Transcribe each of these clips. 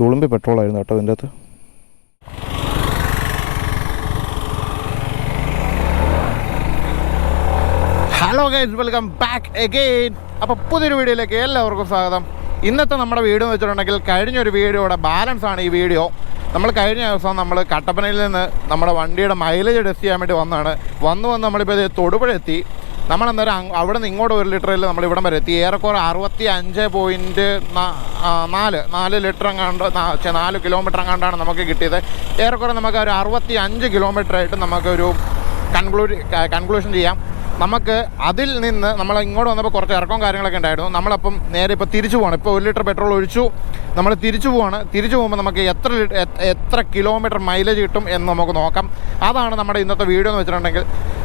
തുളുമ്പി പെട്രോളായിരുന്നു കേട്ടോ ഇതിന്റെ അകത്ത്. Hello guys welcome back again അപ്പോൾ പുതിയൊരു വീഡിയോയിലേക്ക് എല്ലാവർക്കും സ്വാഗതം. ഇന്നത്തെ നമ്മുടെ വീഡിയോ എന്ന് വെച്ചിട്ടുണ്ടെങ്കിൽ കഴിഞ്ഞൊരു വീഡിയോയുടെ ബാലൻസ് ആണ് ഈ വീഡിയോ. നമ്മൾ കഴിഞ്ഞ ദിവസം നമ്മൾ കട്ടപ്പനയിൽ നിന്ന് നമ്മുടെ വണ്ടിയുടെ മൈലേജ് ടെസ്റ്റ് ചെയ്യാൻ വേണ്ടി വന്നതാണ്. വന്ന് വന്ന് നമ്മളിപ്പോൾ ഇത് തൊടുപുഴ എത്തി. നമ്മൾ അന്നേരം അവിടെ നിന്ന് ഇങ്ങോട്ട് ഒരു ലിറ്ററിൽ നമ്മൾ ഇവിടം വരെ എത്തി. ഏറെക്കുറെ അറുപത്തി അഞ്ച് പോയിന്റ് നാല് നാല് ലിറ്റർ എങ്ങാണ്ട് നാല് കിലോമീറ്റർ എങ്ങാണ്ടാണ് നമുക്ക് കിട്ടിയത്. ഏറെക്കുറെ നമുക്ക് ഒരു അറുപത്തി അഞ്ച് കിലോമീറ്റർ ആയിട്ട് നമുക്കൊരു കൺക്ലൂഡ് കൺക്ലൂഷൻ ചെയ്യാം. നമുക്ക് അതിൽ നിന്ന് നമ്മൾ ഇങ്ങോട്ട് വന്നപ്പോൾ കുറച്ച് ഇറക്കവും കാര്യങ്ങളൊക്കെ ഉണ്ടായിരുന്നു. നമ്മളപ്പം നേരെ ഇപ്പോൾ തിരിച്ചു പോകണം ഇപ്പോൾ ഒരു ലിറ്റർ പെട്രോൾ ഒഴിച്ചു. നമ്മൾ തിരിച്ചു പോവാണ്. തിരിച്ചു പോകുമ്പോൾ നമുക്ക് എത്ര എത്ര കിലോമീറ്റർ മൈലേജ് കിട്ടും എന്ന് നമുക്ക് നോക്കാം. അതാണ് നമ്മുടെ ഇന്നത്തെ വീഡിയോ എന്ന് വെച്ചിട്ടുണ്ടെങ്കിൽ.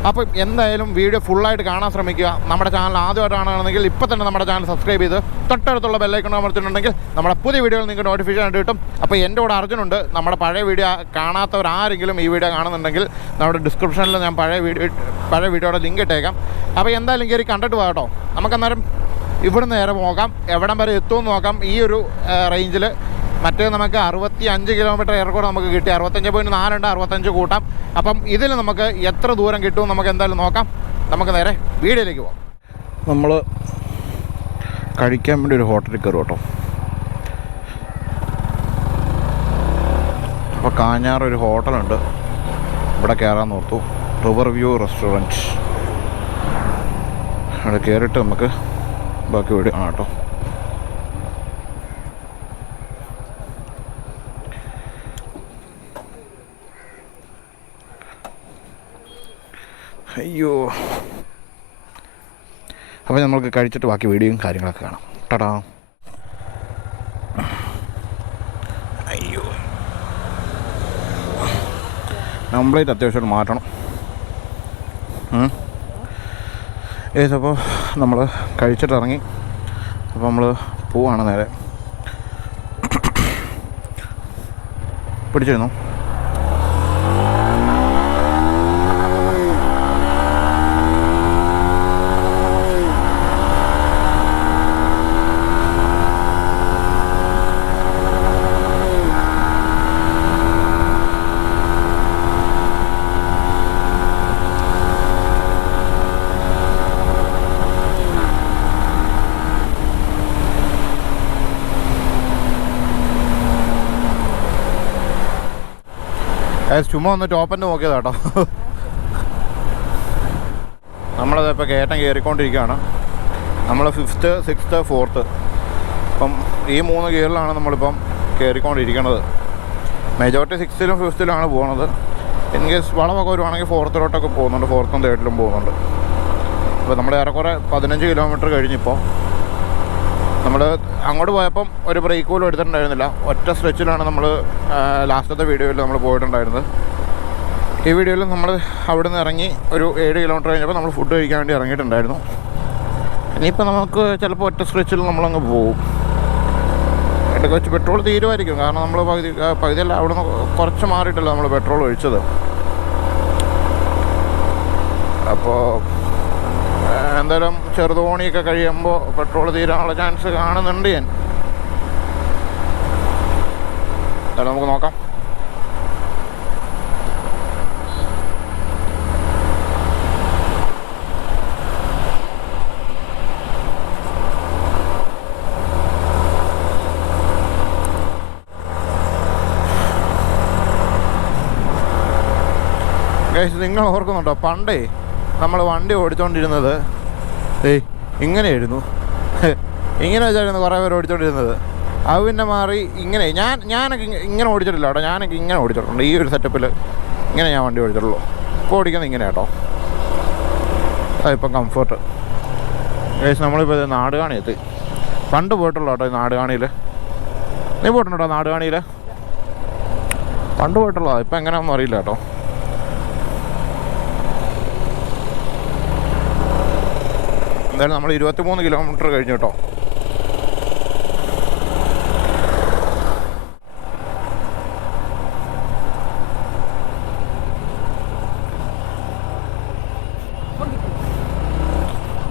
അപ്പം എന്തായാലും വീഡിയോ ഫുള്ളായിട്ട് കാണാൻ ശ്രമിക്കുക. നമ്മുടെ ചാനൽ ആദ്യമായിട്ടാണെങ്കിൽ ഇപ്പോൾ തന്നെ നമ്മുടെ ചാനൽ സബ്സ്ക്രൈബ് ചെയ്ത് തൊട്ടടുത്തുള്ള ബെല്ലൈക്കൺ അമർത്തിട്ടുണ്ടെങ്കിൽ നമ്മുടെ പുതിയ വീഡിയോകൾ നിങ്ങൾക്ക് നോട്ടിഫിക്കേഷൻ ആയിട്ട് കിട്ടും. അപ്പോൾ എന്റെ കൂടെ അർജുനുണ്ട്. നമ്മുടെ പഴയ വീഡിയോ കാണാത്തവരാരെങ്കിലും ഈ വീഡിയോ കാണുന്നുണ്ടെങ്കിൽ നമ്മുടെ ഡിസ്ക്രിപ്ഷനിൽ ഞാൻ പഴയ വീഡിയോ പഴയ വീഡിയോയുടെ ലിങ്ക് ഇട്ടേക്കാം. അപ്പോൾ എന്തായാലും കയറി കണ്ടിട്ട് പോകാം കേട്ടോ. നമുക്കന്നേരം ഇവിടുന്ന് നേരെ നോക്കാം എവിടം വരെ എത്തുമെന്ന് നോക്കാം. ഈ ഒരു റേഞ്ചിൽ മറ്റേ നമുക്ക് അറുപത്തി അഞ്ച് കിലോമീറ്റർ ഏറെക്കൂടെ നമുക്ക് കിട്ടി. അറുപത്തഞ്ച് പോയിന്റ് നാലുണ്ട് അറുപത്തഞ്ച് കൂട്ടാം. അപ്പം ഇതിൽ നമുക്ക് എത്ര ദൂരം കിട്ടും നമുക്ക് എന്തായാലും നോക്കാം. നമുക്ക് നേരെ വീടിലേക്ക് പോകാം. നമ്മൾ കഴിക്കാൻ വേണ്ടി ഒരു ഹോട്ടലിൽ കയറും കേട്ടോ. അപ്പോൾ കാഞ്ഞാർ ഒരു ഹോട്ടലുണ്ട് ഇവിടെ കയറാൻ നോർത്തു റിവർ വ്യൂ റെസ്റ്റോറന്റ് അവിടെ കയറിയിട്ട് നമുക്ക് ബാക്കി വീട് ആ കേട്ടോ. അയ്യോ. അപ്പോൾ നമ്മൾക്ക് കഴിച്ചിട്ട് ബാക്കി വീഡിയോയും കാര്യങ്ങളൊക്കെ കാണാം. ടടാ. അയ്യോ. കംപ്ലീറ്റ് അത്യാവശ്യമായിട്ട് മാറ്റണം. ഏസ് അപ്പോൾ നമ്മൾ കഴിച്ചിട്ട് ഇറങ്ങി അപ്പോൾ നമ്മൾ പോവാണ് നേരെ. പിടിച്ചിരുന്നു? ചുമ്മാ ഒന്ന് ടോപ്പന്റെ നോക്കിയതാ കേട്ടോ നമ്മളത് ഇപ്പോൾ കയറ്റം കയറിക്കൊണ്ടിരിക്കുകയാണ്. നമ്മൾ ഫിഫ്ത്ത് സിക്സ്ത്ത് ഫോർത്ത് അപ്പം ഈ മൂന്ന് ഗിയറിലാണ് നമ്മളിപ്പം കയറിക്കൊണ്ടിരിക്കുന്നത് മെജോറിറ്റി സിക്സ്ത്തിലും ഫിഫ്ത്തിലുമാണ് പോകുന്നത് ഇൻ കേസ് വളമൊക്കെ വരുവാണെങ്കിൽ ഫോർത്തിലോട്ടൊക്കെ പോകുന്നുണ്ട്. ഫോർത്തും തേർഡിലും പോകുന്നുണ്ട്. അപ്പോൾ നമ്മൾ ഏറെക്കുറെ പതിനഞ്ച് കിലോമീറ്റർ കഴിഞ്ഞിപ്പോൾ നമ്മൾ അങ്ങോട്ട് പോയപ്പം ഒരു ബ്രേക്ക് പോലും എടുത്തിട്ടുണ്ടായിരുന്നില്ല. ഒറ്റ സ്ട്രെച്ചിലാണ് നമ്മൾ ലാസ്റ്റത്തെ വീഡിയോയിൽ നമ്മൾ പോയിട്ടുണ്ടായിരുന്നത്. ഈ വീഡിയോയിൽ നമ്മൾ അവിടെ നിന്ന് ഇറങ്ങി ഒരു ഏഴ് കിലോമീറ്റർ കഴിഞ്ഞപ്പോൾ നമ്മൾ ഫുഡ് കഴിക്കാൻ വേണ്ടി ഇറങ്ങിയിട്ടുണ്ടായിരുന്നു. ഇനിയിപ്പോൾ നമുക്ക് ചിലപ്പോൾ ഒറ്റ സ്ട്രെച്ചിൽ നമ്മളങ്ങ് പോകും. ഇടയ്ക്ക് വെച്ച് പെട്രോൾ തീരുമായിരിക്കും കാരണം നമ്മൾ പകുതി പകുതിയല്ല അവിടെ നിന്ന് കുറച്ച് മാറിയിട്ടല്ല നമ്മൾ പെട്രോൾ ഒഴിച്ചത്. അപ്പോൾ എന്തായാലും ചെറുതോണിയൊക്കെ കഴിയുമ്പോൾ പെട്രോൾ തീരാനുള്ള ചാൻസ് കാണുന്നുണ്ട് ഞാൻ. എന്തായാലും നമുക്ക് നോക്കാം. നിങ്ങൾ ഓർക്കുന്നുണ്ടോ? പണ്ടേ നമ്മൾ വണ്ടി ഓടിച്ചോണ്ടിരുന്നത് ഏയ് ഇങ്ങനെയായിരുന്നു. ഇങ്ങനെ വെച്ചായിരുന്നു കുറേ പേര് ഓടിച്ചോണ്ടിരുന്നത്. അത് പിന്നെ മാറി ഇങ്ങനെ ഞാൻ ഞാനൊക്കെ ഇങ്ങ- ഇങ്ങനെ ഓടിച്ചിട്ടില്ല കേട്ടോ. ഞാനൊക്കെ ഇങ്ങനെ ഓടിച്ചിട്ടുണ്ട്. ഈ ഒരു സെറ്റപ്പിൽ ഇങ്ങനെ ഞാൻ വണ്ടി ഓടിച്ചിട്ടുള്ളൂ. ഇപ്പോൾ ഓടിക്കുന്നത് ഇങ്ങനെ കേട്ടോ. അതിപ്പം കംഫർട്ട് ഏകദേശം നമ്മളിപ്പോൾ ഇത് നാടുകാണി എത്തി പണ്ട് പോയിട്ടുള്ളൂ കേട്ടോ ഈ നാടുകാണിയിൽ നീ പോയിട്ടുണ്ടോ നാടുകാണിയിൽ പണ്ട് പോയിട്ടുള്ളതാണ് ഇപ്പം എങ്ങനെയാണെന്ന് അറിയില്ല കേട്ടോ. എന്തായാലും നമ്മൾ ഇരുപത്തിമൂന്ന് കിലോമീറ്റർ കഴിഞ്ഞു കേട്ടോ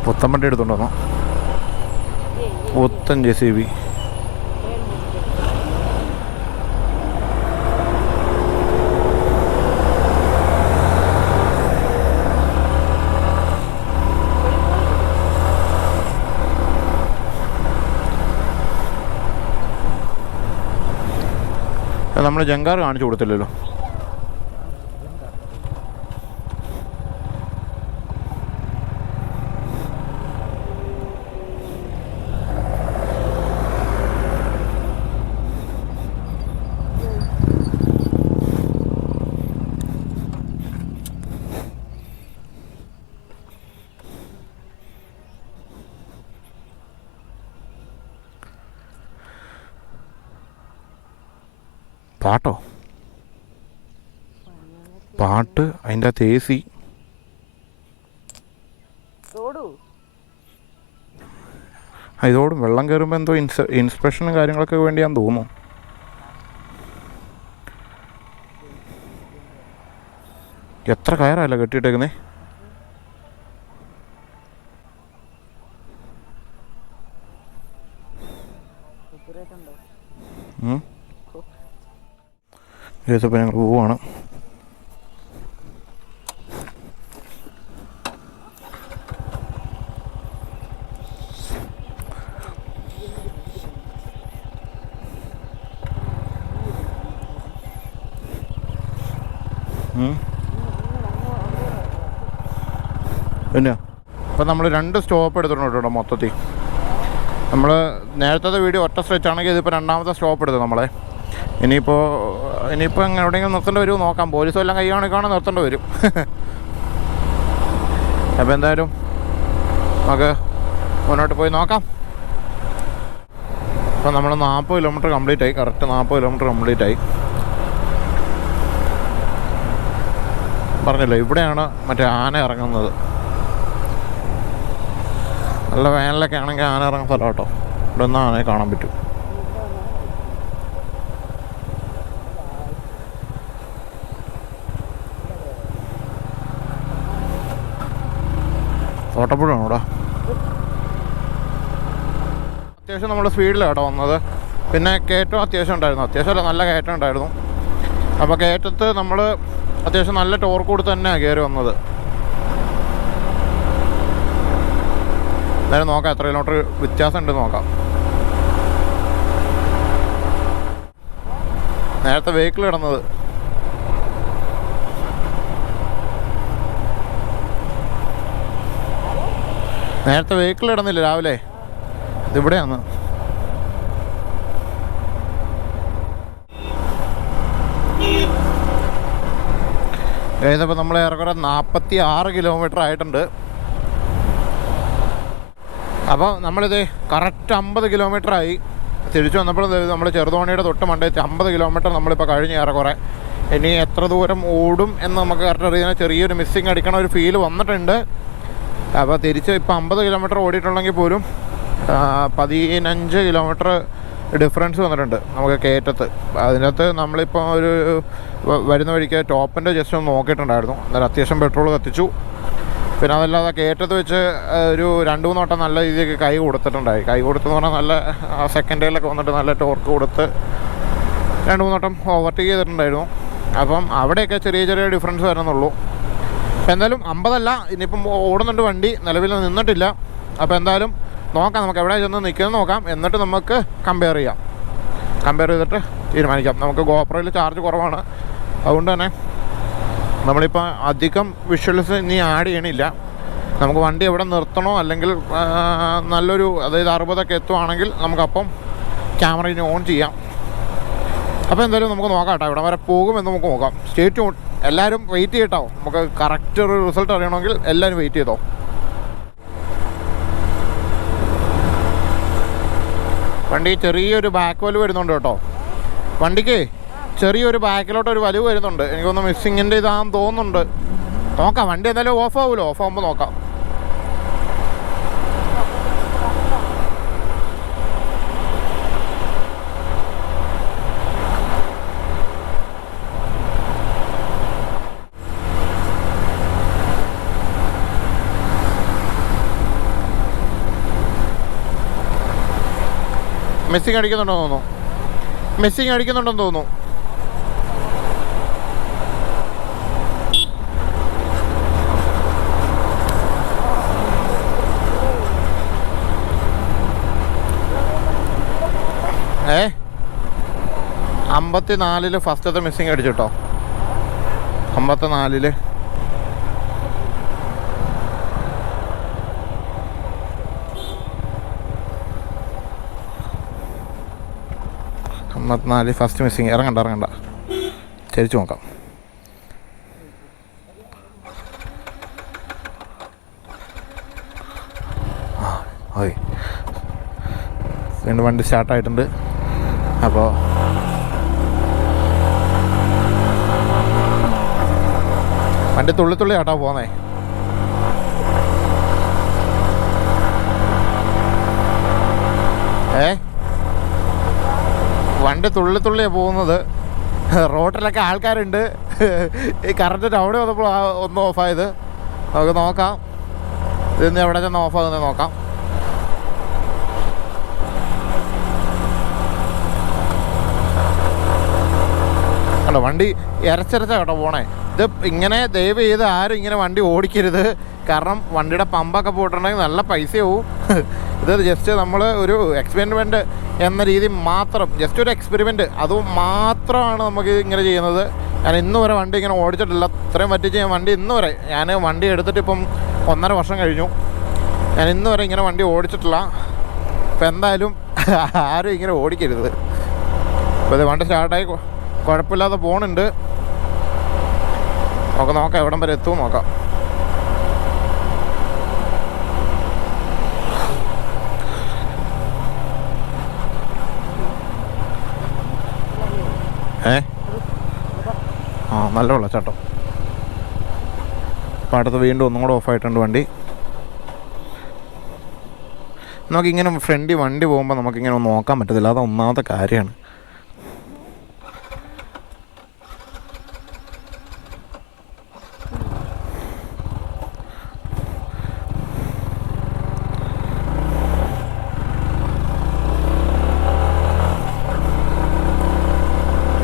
പുത്തൻ വണ്ടി എടുത്തുണ്ടോ പുത്തൻ ജെ സി ബി. നമ്മൾ ജങ്കാർ കാണിച്ചു കൊടുത്തില്ലല്ലോ. പാട്ടോ? പാട്ട് അതിന്റെ അകത്ത് എ സി ഇതോടും വെള്ളം കയറുമ്പോൾ എന്തോ ഇൻസ് ഇൻസ്പെക്ഷനും കാര്യങ്ങളൊക്കെ വേണ്ടിയാന്ന് തോന്നുന്നു. എത്ര കയറല്ല കെട്ടിയിട്ടേക്കുന്നേ? ഏത്തപ്പം ഞങ്ങൾ പോവുകയാണ് എന്നാ? ഇപ്പം നമ്മൾ രണ്ട് സ്റ്റോപ്പ് എടുത്തിട്ടുണ്ട് കേട്ടോ മൊത്തത്തിൽ. നമ്മൾ നേരത്തെ വീഡിയോ ഒറ്റ സ്ട്രെച്ച് ആണെങ്കിൽ ഇതിപ്പോൾ രണ്ടാമത്തെ സ്റ്റോപ്പ് എടുത്തു നമ്മളെ. ഇനിയിപ്പോൾ ഇനിയിപ്പോൾ എവിടെയെങ്കിലും നിർത്തേണ്ടി വരുമോ നോക്കാം. പോലീസും എല്ലാം കൈ കാണാൻ നിർത്തേണ്ടി വരും. അപ്പോൾ എന്തായാലും നമുക്ക് മുന്നോട്ട് പോയി നോക്കാം. അപ്പോൾ നമ്മൾ നാൽപ്പത് കിലോമീറ്റർ കംപ്ലീറ്റ് ആയി. കറക്റ്റ് നാൽപ്പത് കിലോമീറ്റർ കംപ്ലീറ്റ് ആയി. പറഞ്ഞല്ലോ ഇവിടെയാണ് മറ്റേ ആന ഇറങ്ങുന്നത്. നല്ല വേനലൊക്കെ ആണെങ്കിൽ ആന ഇറങ്ങുന്ന സ്ഥലം കേട്ടോ. ഇവിടെ നിന്ന് ആനയെ കാണാൻ പറ്റും. തോട്ടപ്പുഴയാണ് ഇവിടെ അത്യാവശ്യം നമ്മൾ സ്പീഡിലാണ് കേട്ടോ വന്നത്. പിന്നെ കയറ്റം അത്യാവശ്യം ഉണ്ടായിരുന്നു. അത്യാവശ്യമല്ല നല്ല കയറ്റം ഉണ്ടായിരുന്നു. അപ്പോൾ കയറ്റത്ത് നമ്മൾ അത്യാവശ്യം നല്ല ടോർക്ക് കൊടുത്ത് തന്നെയാണ് കയറി വന്നത്. എന്തായാലും നോക്കാം എത്ര കിലോമീറ്റർ വ്യത്യാസം ഉണ്ട് നോക്കാം. നേരത്തെ വെഹിക്കിൾ കിടന്നത് നേരത്തെ വെഹിക്കിൾ ഇടുന്നില്ല രാവിലെ. ഇതിവിടെയാണ് ഏതപ്പോൾ നമ്മൾ ഏറെക്കുറെ നാൽപ്പത്തി ആറ് കിലോമീറ്റർ ആയിട്ടുണ്ട്. അപ്പോൾ നമ്മളിത് കറക്റ്റ് അമ്പത് ആയി. തിരിച്ചു വന്നപ്പോൾ നമ്മൾ ചെറുതോണിയുടെ തൊട്ട് മണ്ടേ അമ്പത് കിലോമീറ്റർ നമ്മളിപ്പോൾ കഴിഞ്ഞ് ഏറെക്കുറെ. ഇനി എത്ര ദൂരം ഓടും എന്ന് നമുക്ക് കറക്റ്റ് അറിയുന്ന ചെറിയൊരു മിസ്സിങ് അടിക്കണ ഒരു ഫീൽ വന്നിട്ടുണ്ട്. അപ്പോൾ തിരിച്ച് ഇപ്പോൾ അമ്പത് കിലോമീറ്റർ ഓടിയിട്ടുണ്ടെങ്കിൽ പോലും പതിനഞ്ച് കിലോമീറ്റർ ഡിഫറൻസ് വന്നിട്ടുണ്ട് നമുക്ക് കയറ്റത്ത്. അതിനകത്ത് നമ്മളിപ്പോൾ ഒരു വരുന്ന വഴിക്ക് ടോപ്പിന്റെ ജസ്റ്റ് ഒന്ന് നോക്കിയിട്ടുണ്ടായിരുന്നു. അന്നേരം അത്യാവശ്യം പെട്രോൾ കത്തിച്ചു. പിന്നെ അതല്ലാതെ കയറ്റത്ത് വെച്ച് ഒരു രണ്ട് മൂന്ന് വട്ടം നല്ല രീതിക്ക് കൈ കൊടുത്തിട്ടുണ്ടായി. കൈ കൊടുത്തെന്ന് പറഞ്ഞാൽ നല്ല സെക്കൻഡേലൊക്കെ വന്നിട്ട് നല്ല ടോർക്ക് കൊടുത്ത് രണ്ട് മൂന്ന് വട്ടം ഓവർടേക്ക് ചെയ്തിട്ടുണ്ടായിരുന്നു. അപ്പം അവിടെയൊക്കെ ചെറിയ ചെറിയ ഡിഫറൻസ് വരുന്നുള്ളൂ എന്തായാലും അമ്പതല്ല ഇനിയിപ്പം ഓടുന്നുണ്ട് വണ്ടി നിലവിൽ നിന്നിട്ടില്ല. അപ്പോൾ എന്തായാലും നോക്കാം നമുക്ക് എവിടെ ചെന്ന് നിൽക്കുന്നത് നോക്കാം. എന്നിട്ട് നമുക്ക് കമ്പയർ ചെയ്യാം. കമ്പയർ ചെയ്തിട്ട് തീരുമാനിക്കാം. നമുക്ക് ഗോപ്രോയിൽ ചാർജ് കുറവാണ്. അതുകൊണ്ട് തന്നെ നമ്മളിപ്പോൾ അധികം വിഷ്വൽസ് ഇനി ആഡ് ചെയ്യണില്ല. നമുക്ക് വണ്ടി എവിടെ നിർത്തണോ അല്ലെങ്കിൽ നല്ലൊരു അതായത് അറുപതൊക്കെ എത്തുവാണെങ്കിൽ നമുക്കപ്പം ക്യാമറ ഇനി ഓൺ ചെയ്യാം. അപ്പോൾ എന്തായാലും നമുക്ക് നോക്കാം കേട്ടോ ഇവിടെ വരെ പോകുമെന്ന് നമുക്ക് നോക്കാം. സ്റ്റേറ്റ് എല്ലാവരും വെയിറ്റ് ചെയ്യട്ടോ. നമുക്ക് കറക്റ്റ് ഒരു റിസൾട്ട് അറിയണമെങ്കിൽ എല്ലാവരും വെയിറ്റ് ചെയ്തോ. വണ്ടി ചെറിയൊരു ബാക്ക് വലിവ് വരുന്നുണ്ട് കേട്ടോ. വണ്ടിക്ക് ചെറിയൊരു ബാക്കിലോട്ട് ഒരു വലിവ് വരുന്നുണ്ട്. എനിക്കൊന്ന് മിസ്സിങ്ങിന്റെ ഇതാണെന്ന് തോന്നുന്നുണ്ട്. നോക്കാം. വണ്ടി എന്തായാലും ഓഫ് ആവുമല്ലോ ഓഫ് ആകുമ്പോൾ നോക്കാം. മെസ്സിങ് അടിക്കുന്നുണ്ടെന്ന് തോന്നുന്നു. മെസ്സിങ് അടിക്കുന്നുണ്ടെന്ന് തോന്നുന്നു. ഏ? അമ്പത്തിനാലിൽ ഫസ്റ്റത്തെ മിസ്സിങ് അടിച്ചിട്ടോ കേട്ടോ. നാലിൽ അമ്പത്തിനാല് ഫസ്റ്റ് മിസ്സിങ് ഇറങ്ങണ്ട ഇറങ്ങണ്ട. ചരിച്ചു നോക്കാം. ഓയ്. വീണ്ടും വണ്ടി സ്റ്റാർട്ടായിട്ടുണ്ട് അപ്പോൾ വണ്ടി തുള്ളി തുള്ളി ആട്ടാ പോന്നേ ഏ വണ്ടി തുള്ളി തുള്ളിയാണ് പോകുന്നത്. റോട്ടിലൊക്കെ ആൾക്കാരുണ്ട്. ഈ കറണ്ട് അവിടെ വന്നപ്പോൾ ഒന്ന് ഓഫായത് നമുക്ക് നോക്കാം. ഇതിന്ന് എവിടെ ചെന്ന് ഓഫാകുന്നത് നോക്കാം. വണ്ടി ഇരച്ചിരച്ച കേട്ടോ പോണേ. ഇത് ഇങ്ങനെ ദയവ് ചെയ്ത് ആരും ഇങ്ങനെ വണ്ടി ഓടിക്കരുത്. കാരണം വണ്ടിയുടെ പമ്പൊക്കെ പോയിട്ടുണ്ടെങ്കിൽ നല്ല പൈസയാവും. ഇത് ജസ്റ്റ് നമ്മൾ ഒരു എക്സ്പെരിമെന്റ് എന്ന രീതി മാത്രം ജസ്റ്റ് ഒരു എക്സ്പെരിമെന്റ് അത് മാത്രമാണ് നമുക്ക് ഇങ്ങനെ ചെയ്യുന്നത്. ഞാൻ ഇന്ന് വരെ വണ്ടി ഇങ്ങനെ ഓടിച്ചിട്ടില്ല. അത്രയും പറ്റിച്ച് ഞാൻ വണ്ടി ഇന്ന് വരെ ഞാൻ വണ്ടി എടുത്തിട്ട് ഇപ്പം ഒന്നര വർഷം കഴിഞ്ഞു. ഞാൻ ഇന്ന് വരെ ഇങ്ങനെ വണ്ടി ഓടിച്ചിട്ടില്ല. അപ്പം എന്തായാലും ആരും ഇങ്ങനെ ഓടിക്കരുത്. അപ്പോൾ ഇത് വണ്ടി സ്റ്റാർട്ടായി കുഴപ്പമില്ലാതെ പോണുണ്ട്. നമുക്ക് നോക്കാം എവിടം വരെ എത്തും നോക്കാം. ഏ? ആ നല്ല വെള്ളച്ചാട്ടം. അപ്പോൾ അടുത്ത് വീണ്ടും ഒന്നും കൂടെ ഓഫായിട്ടുണ്ട് വണ്ടി. നമുക്കിങ്ങനെ ഫ്രണ്ടി വണ്ടി പോകുമ്പോൾ നമുക്കിങ്ങനെ നോക്കാൻ പറ്റത്തില്ല. അത് ഒന്നാമത്തെ കാര്യമാണ്.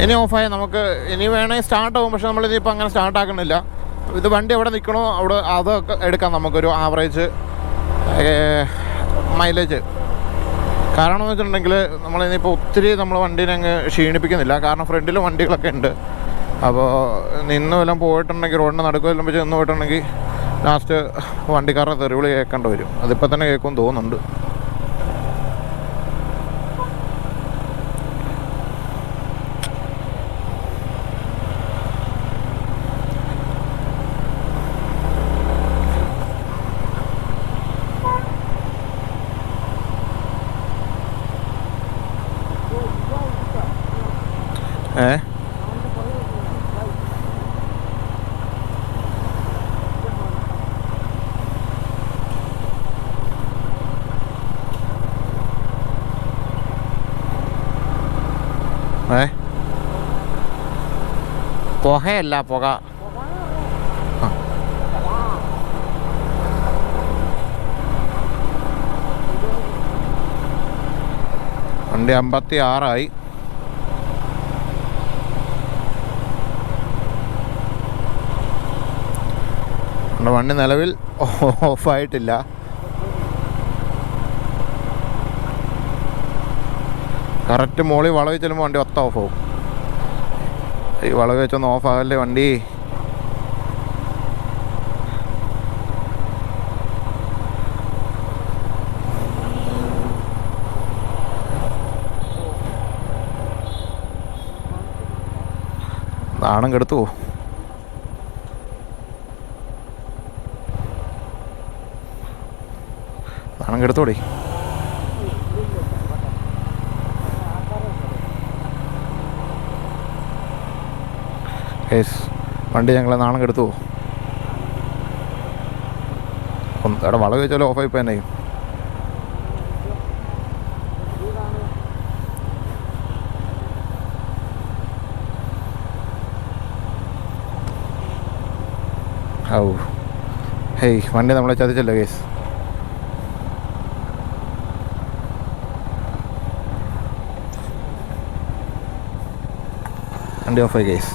ഇനി ഓഫായി നമുക്ക് ഇനി വേണമെങ്കിൽ സ്റ്റാർട്ട് ആവും. പക്ഷെ നമ്മൾ ഇനിയിപ്പോൾ അങ്ങനെ സ്റ്റാർട്ട് ആക്കണില്ല. ഇത് വണ്ടി എവിടെ നിൽക്കണോ അവിടെ അതൊക്കെ എടുക്കാം നമുക്കൊരു ആവറേജ് മൈലേജ് കാരണം എന്ന് വെച്ചിട്ടുണ്ടെങ്കിൽ നമ്മൾ ഇനിയിപ്പോൾ ഒത്തിരി നമ്മൾ വണ്ടീനെ അങ്ങ് ക്ഷീണിപ്പിക്കുന്നില്ല. കാരണം ഫ്രണ്ടിൽ വണ്ടികളൊക്കെ ഉണ്ട്. അപ്പോൾ നിന്ന് വല്ലതും പോയിട്ടുണ്ടെങ്കിൽ റോഡിന്റെ നടുക്ക് വല്ലതും വെച്ച് നിന്ന് പോയിട്ടുണ്ടെങ്കിൽ ലാസ്റ്റ് വണ്ടിക്കാരുടെ തെറിവിളി കേൾക്കേണ്ടി വരും. അതിപ്പോൾ തന്നെ കേൾക്കും തോന്നുന്നുണ്ട് ഏ ഏ പുകയല്ല പുക. വണ്ടി അമ്പത്തി ആറായി നമ്മുടെ വണ്ടി നിലവിൽ ഓഫായിട്ടില്ല. കറക്റ്റ് മോളിൽ വളവിൽ ചെല്ലുമ്പോൾ വണ്ടി ഒത്ത ഓഫ് ആവും ഈ വളവ് വെച്ചൊന്ന് ഓഫ് ആകല്ലേ വണ്ടി നാണം കെടുത്തു പോവും. നാണം കെടുത്തോടി ഏസ് വണ്ടി ഞങ്ങളെ നാണം കെടുത്തു. അവിടെ വളവ് വെച്ചാലും ഓഫായി പോയി തന്നെ ഔ. ഹേയ് വണ്ടി നമ്മളെ ചതിച്ചല്ലോ കേസ് വണ്ടി ഓഫായി കേസ്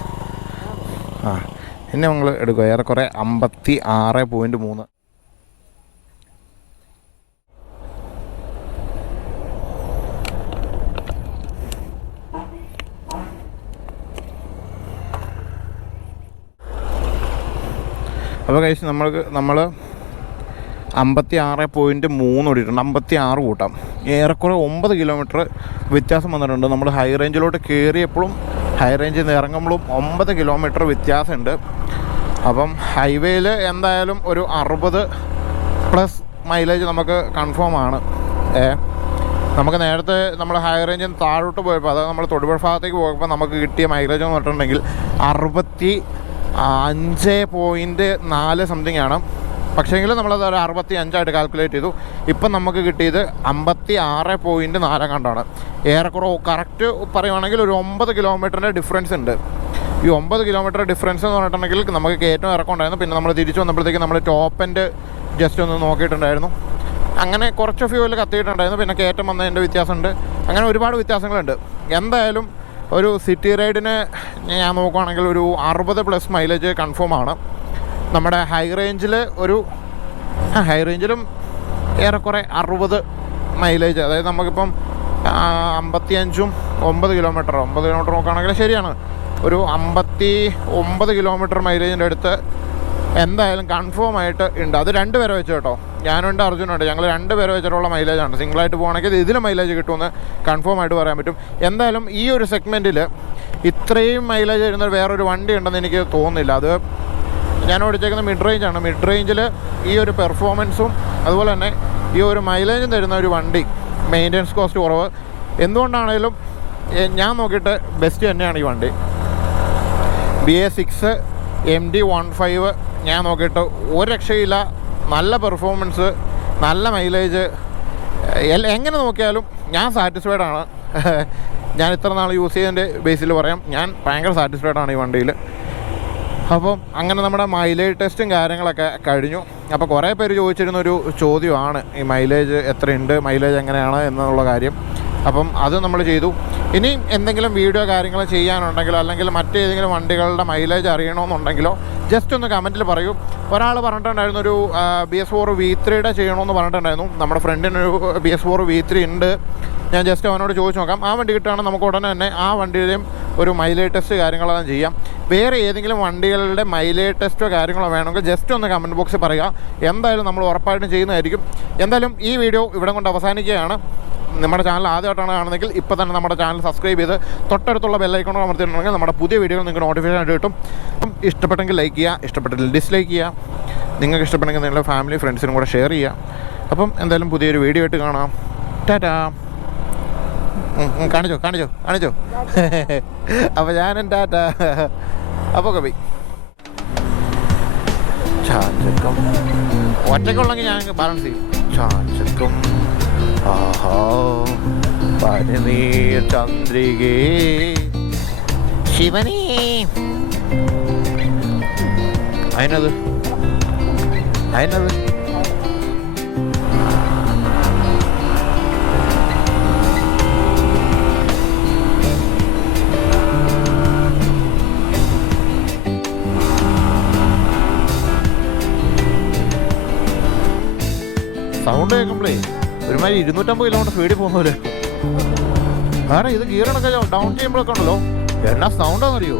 എന്നെ നിങ്ങൾ എടുക്കുക. ഏറെക്കുറെ അമ്പത്തി ആറ് പോയിന്റ് മൂന്ന്. അപ്പോൾ കഴിച്ച് നമ്മൾക്ക് നമ്മൾ അമ്പത്തി ആറ് പോയിന്റ് മൂന്ന് ഓടിയിട്ടുണ്ട്. അമ്പത്തി ആറ് കൂട്ടാം. ഏറെക്കുറെ ഒമ്പത് കിലോമീറ്റർ വ്യത്യാസം വന്നിട്ടുണ്ട്. നമ്മൾ ഹൈ റേഞ്ചിലോട്ട് കയറിയപ്പോഴും ഹൈ റേഞ്ചിൽ നിന്ന് ഇറങ്ങുമ്പോഴും ഒമ്പത് കിലോമീറ്റർ വ്യത്യാസമുണ്ട്. അപ്പം ഹൈവേയിൽ എന്തായാലും ഒരു അറുപത് പ്ലസ് മൈലേജ് നമുക്ക് കൺഫേം ആണ്. ഏ നമുക്ക് നേരത്തെ നമ്മൾ ഹൈ റേഞ്ചിൽ നിന്ന് താഴോട്ട് പോയപ്പോൾ അതായത് നമ്മൾ തൊടുപുഴ ഭാഗത്തേക്ക് പോയപ്പോൾ നമുക്ക് കിട്ടിയ മൈലേജ് എന്ന് പറഞ്ഞിട്ടുണ്ടെങ്കിൽ അറുപത്തി അഞ്ച് പോയിന്റ് നാല് സംതിങ് ആണ്. പക്ഷേങ്കിൽ നമ്മളത് ഒരു അറുപത്തി അഞ്ചായിട്ട് കാൽക്കുലേറ്റ് ചെയ്തു. ഇപ്പം നമുക്ക് കിട്ടിയത് അമ്പത്തി ആറ് പോയിന്റ് നാല് കണ്ടാണ്. ഏറെക്കുറെ കറക്റ്റ് പറയുവാണെങ്കിൽ ഒരു ഒമ്പത് കിലോമീറ്ററിന്റെ ഡിഫറൻസ് ഉണ്ട്. ഈ ഒമ്പത് കിലോമീറ്റർ ഡിഫറൻസ് എന്ന് പറഞ്ഞിട്ടുണ്ടെങ്കിൽ നമുക്ക് കയറ്റം ഇറക്കം ഉണ്ടായിരുന്നു. പിന്നെ നമ്മൾ തിരിച്ചു വന്നപ്പോഴത്തേക്ക് നമ്മൾ ടോപ്പ് എൻഡ് ജസ്റ്റ് ഒന്ന് നോക്കിയിട്ടുണ്ടായിരുന്നു. അങ്ങനെ കുറച്ച് ഫ്യൂവൽ കത്തിയിട്ടുണ്ടായിരുന്നു. പിന്നെ കയറ്റം വന്നതിന്റെ വ്യത്യാസമുണ്ട്. അങ്ങനെ ഒരുപാട് വ്യത്യാസങ്ങളുണ്ട്. എന്തായാലും ഒരു സിറ്റി റൈഡിന് ഞാൻ നോക്കുവാണെങ്കിൽ ഒരു അറുപത് പ്ലസ് മൈലേജ് കൺഫേം ആണ്. നമ്മുടെ ഹൈ റേഞ്ചിൽ ഒരു ഹൈ റേഞ്ചിലും ഏറെക്കുറെ അറുപത് മൈലേജ് അതായത് നമുക്കിപ്പം അമ്പത്തിയഞ്ചും ഒമ്പത് കിലോമീറ്റർ ഒമ്പത് കിലോമീറ്റർ നോക്കുകയാണെങ്കിൽ ശരിയാണ്. ഒരു അമ്പത്തി ഒമ്പത് കിലോമീറ്റർ മൈലേജിന്റെ അടുത്ത് എന്തായാലും കൺഫേം ആയിട്ട് ഉണ്ട്. അത് രണ്ട് പേരെ വെച്ച് കേട്ടോ. ഞാനുണ്ട് അർജുനുണ്ട് ഞങ്ങൾ രണ്ട് പേരെ വെച്ചിട്ടുള്ള മൈലേജാണ് സിംഗിളായിട്ട് പോകുകയാണെങ്കിൽ ഇതിൽ മൈലേജ് കിട്ടുമെന്ന് കൺഫേം ആയിട്ട് പറയാൻ പറ്റും. എന്തായാലും ഈ ഒരു സെഗ്മെന്റിൽ ഇത്രയും മൈലേജ് വരുന്ന വേറൊരു വണ്ടി ഉണ്ടെന്ന് എനിക്ക് തോന്നുന്നില്ല. അത് ഞാൻ ഓടിച്ചേക്കുന്ന മിഡ് റേഞ്ചാണ് മിഡ് റേഞ്ചിൽ ഈ ഒരു പെർഫോമൻസും അതുപോലെ തന്നെ ഈ ഒരു മൈലേജും തരുന്ന ഒരു വണ്ടി മെയിന്റനൻസ് കോസ്റ്റ് കുറവ്. എന്തുകൊണ്ടാണേലും ഞാൻ നോക്കിയിട്ട് ബെസ്റ്റ് തന്നെയാണ് ഈ വണ്ടി. B A six M D one five ഞാൻ നോക്കിയിട്ട് ഒരു രക്ഷയില്ല. നല്ല പെർഫോമൻസ് നല്ല മൈലേജ് എങ്ങനെ നോക്കിയാലും ഞാൻ സാറ്റിസ്ഫൈഡ് ആണ്. ഞാൻ ഇത്ര നാൾ യൂസ് ചെയ്തതിന്റെ ബേസിൽ പറയാം. ഞാൻ ഭയങ്കര സാറ്റിസ്ഫൈഡ് ആണ് ഈ വണ്ടിയിൽ അപ്പം അങ്ങനെ നമ്മുടെ മൈലേജ് ടെസ്റ്റും കാര്യങ്ങളൊക്കെ കഴിഞ്ഞു. അപ്പോൾ കുറേ പേര് ചോദിച്ചിരുന്ന ഒരു ചോദ്യമാണ് ഈ മൈലേജ് എത്രയുണ്ട് മൈലേജ് എങ്ങനെയാണ് എന്നുള്ള കാര്യം. അപ്പം അത് നമ്മൾ ചെയ്തു. ഇനിയും എന്തെങ്കിലും വീഡിയോ കാര്യങ്ങൾ ചെയ്യാനുണ്ടെങ്കിലോ അല്ലെങ്കിൽ മറ്റേതെങ്കിലും വണ്ടികളുടെ മൈലേജ് അറിയണമെന്നുണ്ടെങ്കിലോ ജസ്റ്റ് ഒന്ന് കമന്റിൽ പറയൂ. ഒരാൾ പറഞ്ഞിട്ടുണ്ടായിരുന്നു ഒരു ബി എസ് ഫോർ വി ത്രീയുടെ ചെയ്യണമെന്ന് പറഞ്ഞിട്ടുണ്ടായിരുന്നു. നമ്മുടെ ഫ്രണ്ടിനൊരു B S four V three ഉണ്ട്. ഞാൻ ജസ്റ്റ് അവനോട് ചോദിച്ചു നോക്കാം. ആ വണ്ടി കിട്ടുകയാണെങ്കിൽ നമുക്ക് ഉടനെ തന്നെ ആ വണ്ടിയുടെയും ഒരു മൈലേജ് ടെസ്റ്റ് കാര്യങ്ങളെല്ലാം ചെയ്യാം. വേറെ ഏതെങ്കിലും വണ്ടികളുടെ മൈലേജ് ടെസ്റ്റോ കാര്യങ്ങളോ വേണമെങ്കിൽ ജസ്റ്റ് ഒന്ന് കമന്റ് ബോക്സിൽ പറയുക. എന്തായാലും നമ്മൾ ഉറപ്പായിട്ടും ചെയ്യുന്നതായിരിക്കും. എന്തായാലും ഈ വീഡിയോ ഇവിടെ കൊണ്ട് അവസാനിക്കുകയാണ്. നമ്മുടെ ചാനൽ ആദ്യമായിട്ടാണ് കാണുന്നതെങ്കിൽ ഇപ്പോൾ തന്നെ നമ്മുടെ ചാനൽ സബ്സ്ക്രൈബ് ചെയ്ത് തൊട്ടടുത്തുള്ള ബെല്ലൈക്കോൺ അമർത്തിയിട്ടുണ്ടെങ്കിൽ നമ്മുടെ പുതിയ വീഡിയോകൾ നിങ്ങൾക്ക് നോട്ടിഫിക്കേഷൻ ആയിട്ട് കിട്ടും. അപ്പം ഇഷ്ടപ്പെട്ടെങ്കിൽ ലൈക്ക് ചെയ്യുക ഇഷ്ടപ്പെട്ടില്ല ഡിസ്ലൈക്ക് ചെയ്യുക. നിങ്ങൾക്ക് ഇഷ്ടപ്പെട്ടെങ്കിൽ നിങ്ങളുടെ ഫാമിലി ഫ്രണ്ട്സിനും കൂടെ ഷെയർ ചെയ്യുക. അപ്പം എന്തായാലും പുതിയൊരു വീഡിയോ ആയിട്ട് കാണാം. ടാറ്റാ കാണിച്ചോ കാണിച്ചോ കാണിച്ചോ. അപ്പോൾ ഞാൻ ടാറ്റ അപ്പോൾ കവി ചാഞ്ചക്കം ഒറ്റയ്ക്കുള്ളെങ്കിൽ ഞാൻ ബാലൻസ് ചെയ്യും. ചാഞ്ചക്കം ചന്ദ്രികേ. ശിവനേ. അതിനത് അതിനത് സൗണ്ട് കേൾക്കുമ്പോഴേ ഒരുമാതിരി ഇരുന്നൂറ്റമ്പത് കിലോമീറ്റർ സ്പീഡിൽ പോകുന്നവര്. കാരണം ഇത് ഗിയറിനൊക്കെ ഡൗൺ ചെയ്യുമ്പോഴൊക്കെ ഉണ്ടല്ലോ. എന്നാ സൗണ്ടാണെന്നറിയോ